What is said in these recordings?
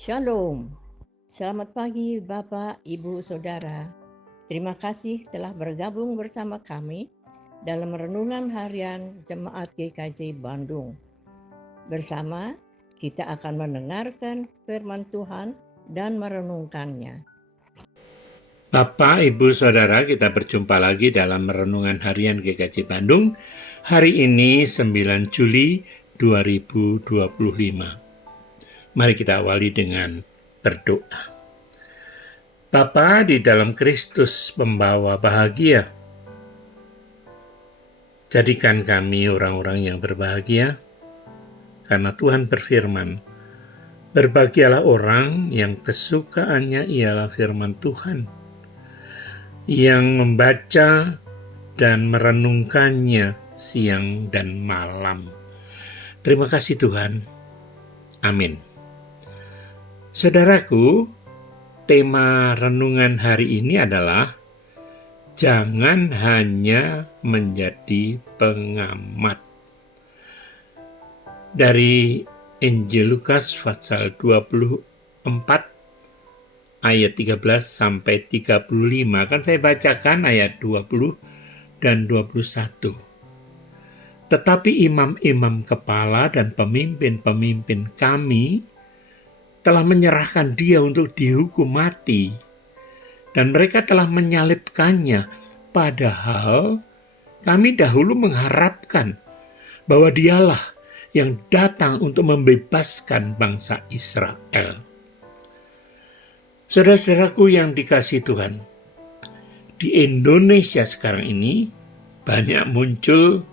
Shalom, selamat pagi Bapak, Ibu, Saudara. Terima kasih telah bergabung bersama kami dalam Renungan Harian Jemaat GKJ Bandung. Bersama kita akan mendengarkan firman Tuhan dan merenungkannya. Bapak, Ibu, Saudara, kita berjumpa lagi dalam Renungan Harian GKJ Bandung. Hari ini 9 Juli 2025. Mari kita awali dengan berdoa. Bapa di dalam Kristus pembawa bahagia, jadikan kami orang-orang yang berbahagia, karena Tuhan berfirman, berbahagialah orang yang kesukaannya ialah firman Tuhan, yang membaca dan merenungkannya siang dan malam. Terima kasih Tuhan. Amin. Saudaraku, tema renungan hari ini adalah jangan hanya menjadi pengamat. Dari Injil Lukas pasal 24 ayat 13 sampai 35. Kan saya bacakan ayat 20 dan 21. Tetapi imam-imam kepala dan pemimpin-pemimpin kami telah menyerahkan dia untuk dihukum mati, dan mereka telah menyalibkannya, padahal kami dahulu mengharapkan bahwa dialah yang datang untuk membebaskan bangsa Israel. Saudara-saudaraku yang dikasihi Tuhan, di Indonesia sekarang ini banyak muncul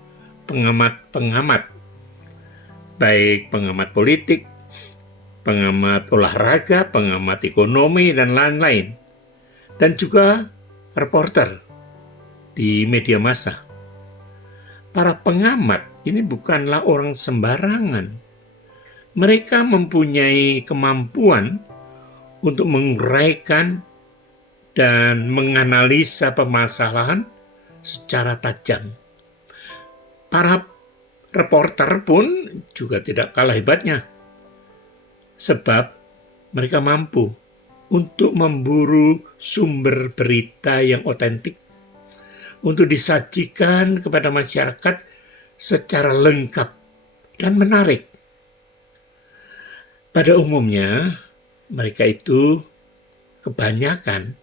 pengamat-pengamat, baik pengamat politik, pengamat olahraga, pengamat ekonomi, dan lain-lain, dan juga reporter di media massa. Para pengamat ini bukanlah orang sembarangan. Mereka mempunyai kemampuan untuk menguraikan dan menganalisa permasalahan secara tajam. Para reporter pun juga tidak kalah hebatnya, sebab mereka mampu untuk memburu sumber berita yang otentik, untuk disajikan kepada masyarakat secara lengkap dan menarik. Pada umumnya, mereka itu kebanyakan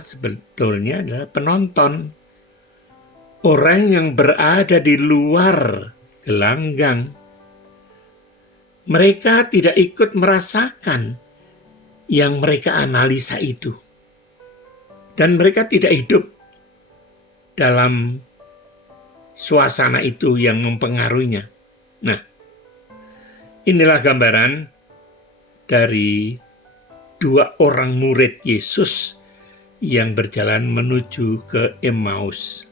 sebetulnya adalah penonton, orang yang berada di luar gelanggang. Mereka tidak ikut merasakan yang mereka analisa itu, dan mereka tidak hidup dalam suasana itu yang mempengaruhinya. Nah, inilah gambaran dari dua orang murid Yesus yang berjalan menuju ke Emmaus.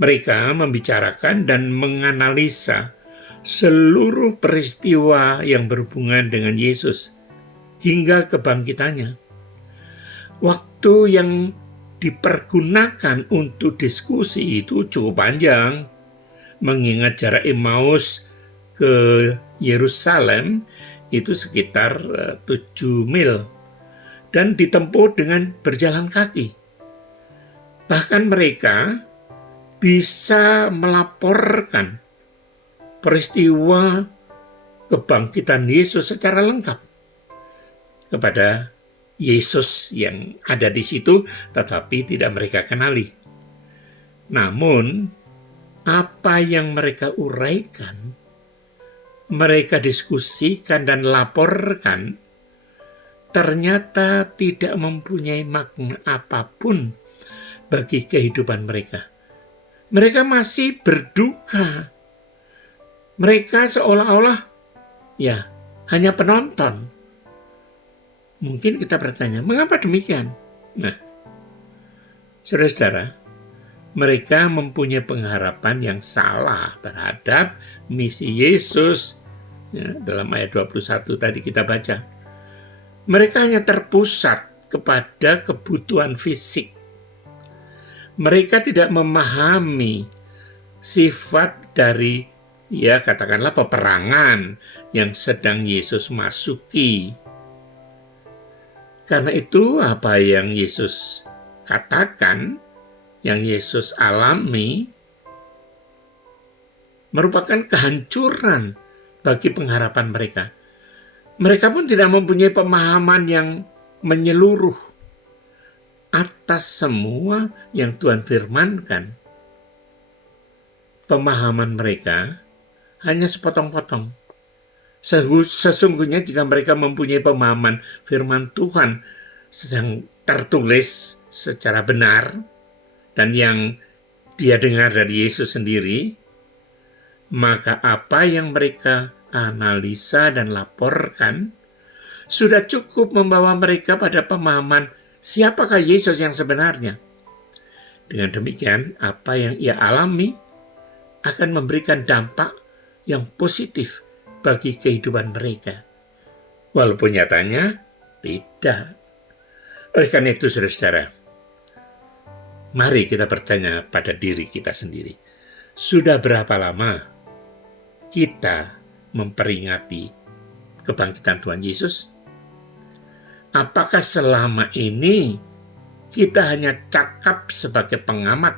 Mereka membicarakan dan menganalisa seluruh peristiwa yang berhubungan dengan Yesus hingga kebangkitannya. Waktu yang dipergunakan untuk diskusi itu cukup panjang, mengingat jarak Emmaus ke Yerusalem itu sekitar 7 mil dan ditempuh dengan berjalan kaki. Bahkan mereka bisa melaporkan peristiwa kebangkitan Yesus secara lengkap kepada Yesus yang ada di situ, tetapi tidak mereka kenali. Namun, apa yang mereka uraikan, mereka diskusikan dan laporkan, ternyata tidak mempunyai makna apapun bagi kehidupan mereka. Mereka masih berduka. Mereka seolah-olah hanya penonton. Mungkin kita bertanya, mengapa demikian? Nah, saudara-saudara, mereka mempunyai pengharapan yang salah terhadap misi Yesus. Dalam ayat 21 tadi kita baca. Mereka hanya terpusat kepada kebutuhan fisik. Mereka tidak memahami sifat dari ya katakanlah peperangan yang sedang Yesus masuki. Karena itu apa yang Yesus katakan, yang Yesus alami, merupakan kehancuran bagi pengharapan mereka. Mereka pun tidak mempunyai pemahaman yang menyeluruh atas semua yang Tuhan firmankan. Pemahaman mereka hanya sepotong-potong. Sesungguhnya jika mereka mempunyai pemahaman firman Tuhan yang tertulis secara benar dan yang dia dengar dari Yesus sendiri, maka apa yang mereka analisa dan laporkan sudah cukup membawa mereka pada pemahaman siapakah Yesus yang sebenarnya. Dengan demikian, apa yang ia alami akan memberikan dampak yang positif bagi kehidupan mereka. Walaupun nyatanya tidak. Oleh karena itu, saudara-saudara, mari kita bertanya pada diri kita sendiri. Sudah berapa lama kita memperingati kebangkitan Tuhan Yesus? Apakah selama ini kita hanya cakap sebagai pengamat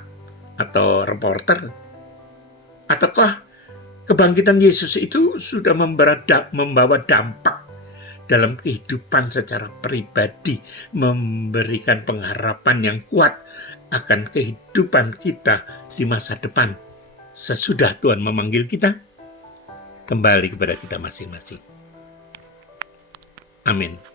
atau reporter? Ataukah kebangkitan Yesus itu sudah membawa dampak dalam kehidupan secara pribadi, memberikan pengharapan yang kuat akan kehidupan kita di masa depan sesudah Tuhan memanggil kita? Kembali kepada kita masing-masing. Amin.